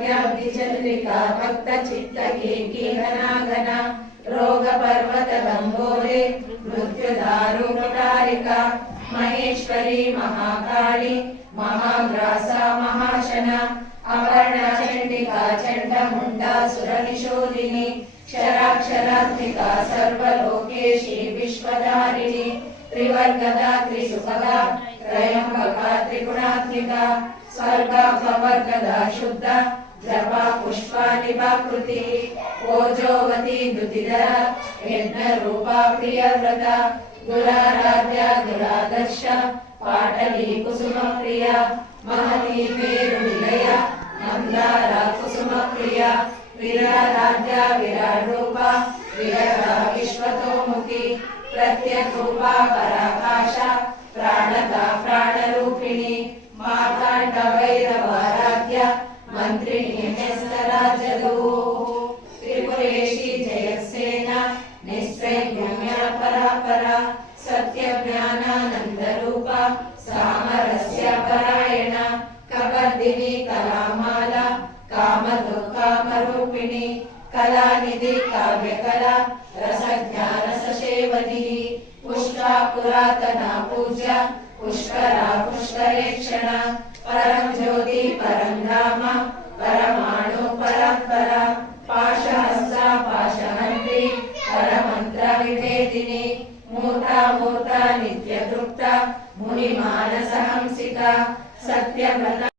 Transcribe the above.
व्याप्तिचन्द्रिका भक्तचित्तकेकीघनाघन रोगपर्वतगम्भोरे मृत्युदारुणकारिका महेश्वरी महाकाली महाग्रासा महाशन अपर्णा चण्डिका चण्डमुण्डा सुरनिशोधिनी क्षराक्षरात्मिका सर्वलोकेशी विश्वधारिणी त्रिवर्गदा त्रिसुभगा त्रयम्बका त्रिगुणात्मिका स्वर्गापवर्गदा शुद्ध जपा पुष्पानिभाकृति ओजोवती दुतिधरा यज्ञरूपा प्रियव्रता। दुराराध्या दुरादर्श पाटली कुसुमप्रिया। महती पेरुनिलय मन्दारा कुसुमप्रिया। विराराध्या विराड्रूपा विरता विश्वतोमुखी। प्रत्यग्रूपा पराकाश प्राणता प्राणरूपिणी। माताण्डवैरवाराध्य मन्त्रिणी हेस्तराजदो त्रिपुरेशी जयसेना निश्चैगम्या परापरा सत्यज्ञानानन्दरूपा सामरस्यपरायणा कबर्दिनी कलामाला कामदुःखामरूपिणी कलानिधि काव्यकला, रसज्ञानससेवनी पुष्टा पुरातना पूजा पुष्करा पुष्करेक्षण परं ज्योति परं धाम परमाणु परम्परा पाशहस्ता पाशहन्त्री परमन्त्रविभेदिनी मूर्ता मूर्ता नित्यतृप्ता मुनिमानसहंसिका सत्यव्रता